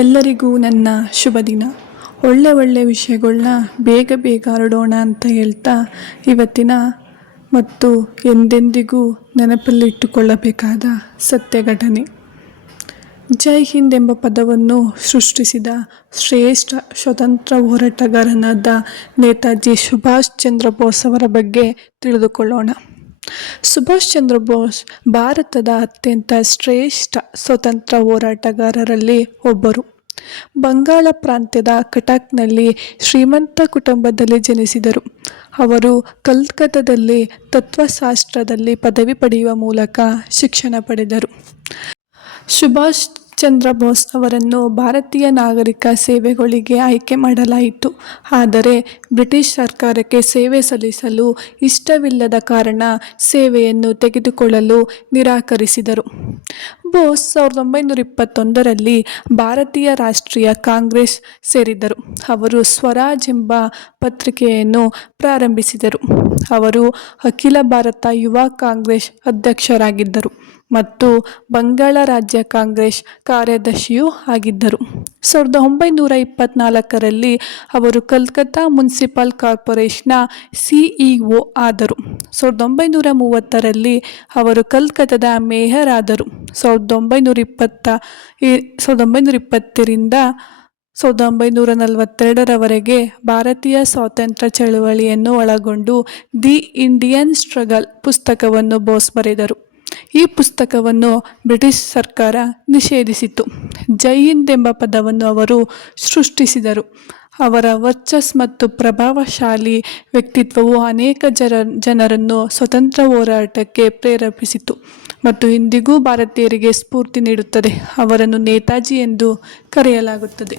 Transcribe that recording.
ಎಲ್ಲರಿಗೂ ನನ್ನ ಶುಭ ದಿನ. ಒಳ್ಳೆ ವಿಷಯಗಳನ್ನ ಬೇಗ ಹರಡೋಣ ಅಂತ ಹೇಳ್ತಾ, ಇವತ್ತಿನ ಮತ್ತು ಎಂದೆಂದಿಗೂ ನೆನಪಲ್ಲಿಟ್ಟುಕೊಳ್ಳಬೇಕಾದ ಸತ್ಯ ಘಟನೆ. ಜೈ ಹಿಂದ್ ಎಂಬ ಪದವನ್ನು ಸೃಷ್ಟಿಸಿದ ಶ್ರೇಷ್ಠ ಸ್ವತಂತ್ರ ಹೋರಾಟಗಾರನಾದ ನೇತಾಜಿ ಸುಭಾಷ್ ಚಂದ್ರ ಬೋಸ್ ಅವರ ಬಗ್ಗೆ ತಿಳಿದುಕೊಳ್ಳೋಣ. ಸುಭಾಷ್ ಚಂದ್ರ ಬೋಸ್ ಭಾರತದ ಅತ್ಯಂತ ಶ್ರೇಷ್ಠ ಸ್ವತಂತ್ರ ಹೋರಾಟಗಾರರಲ್ಲಿ ಒಬ್ಬರು. ಬಂಗಾಳ ಪ್ರಾಂತ್ಯದ ಕಟಕ್ನಲ್ಲಿ ಶ್ರೀಮಂತ ಕುಟುಂಬದಲ್ಲಿ ಜನಿಸಿದರು. ಅವರು ಕಲ್ಕತ್ತಾದಲ್ಲಿ ತತ್ವಶಾಸ್ತ್ರದಲ್ಲಿ ಪದವಿ ಪಡೆಯುವ ಮೂಲಕ ಶಿಕ್ಷಣ ಪಡೆದರು. ಸುಭಾಷ್ ಚಂದ್ರ ಬೋಸ್ ಅವರನ್ನು ಭಾರತೀಯ ನಾಗರಿಕ ಸೇವೆಗಳಿಗೆ ಆಯ್ಕೆ ಮಾಡಲಾಯಿತು. ಆದರೆ ಬ್ರಿಟಿಷ್ ಸರ್ಕಾರಕ್ಕೆ ಸೇವೆ ಸಲ್ಲಿಸಲು ಇಷ್ಟವಿಲ್ಲದ ಕಾರಣ ಸೇವೆಯನ್ನು ತೆಗೆದುಕೊಳ್ಳಲು ನಿರಾಕರಿಸಿದರು. ಬೋಸ್ 1921ರಲ್ಲಿ ಭಾರತೀಯ ರಾಷ್ಟ್ರೀಯ ಕಾಂಗ್ರೆಸ್ ಸೇರಿದರು. ಅವರು ಸ್ವರಾಜ್ ಎಂಬ ಪತ್ರಿಕೆಯನ್ನು ಪ್ರಾರಂಭಿಸಿದರು. ಅವರು ಅಖಿಲ ಭಾರತ ಯುವ ಕಾಂಗ್ರೆಸ್ ಅಧ್ಯಕ್ಷರಾಗಿದ್ದರು ಮತ್ತು ಬಂಗಾಳ ರಾಜ್ಯ ಕಾಂಗ್ರೆಸ್ ಕಾರ್ಯದರ್ಶಿಯೂ ಆಗಿದ್ದರು. 1924ರಲ್ಲಿ ಅವರು ಕಲ್ಕತ್ತಾ ಮುನ್ಸಿಪಲ್ ಕಾರ್ಪೊರೇಷನ್ನ ಸಿಇಒ ಆದರು. 1930ರಲ್ಲಿ ಅವರು ಕಲ್ಕತ್ತಾದ ಮೇಯರ್ ಆದರು. 1920ರಿಂದ 1942ರವರೆಗೆ ಭಾರತೀಯ ಸ್ವಾತಂತ್ರ್ಯ ಚಳವಳಿಯನ್ನು ಒಳಗೊಂಡು ದಿ ಇಂಡಿಯನ್ ಸ್ಟ್ರಗಲ್ ಪುಸ್ತಕವನ್ನು ಬೋಸ್ ಬರೆದರು. ಈ ಪುಸ್ತಕವನ್ನು ಬ್ರಿಟಿಷ್ ಸರ್ಕಾರ ನಿಷೇಧಿಸಿತು. ಜೈ ಹಿಂದ್ ಎಂಬ ಪದವನ್ನು ಅವರು ಸೃಷ್ಟಿಸಿದರು. ಅವರ ವರ್ಚಸ್ಸು ಮತ್ತು ಪ್ರಭಾವಶಾಲಿ ವ್ಯಕ್ತಿತ್ವವು ಅನೇಕ ಜನರನ್ನು ಸ್ವತಂತ್ರ ಹೋರಾಟಕ್ಕೆ ಪ್ರೇರೇಪಿಸಿತು ಮತ್ತು ಇಂದಿಗೂ ಭಾರತೀಯರಿಗೆ ಸ್ಫೂರ್ತಿ ನೀಡುತ್ತದೆ. ಅವರನ್ನು ನೇತಾಜಿ ಎಂದು ಕರೆಯಲಾಗುತ್ತದೆ.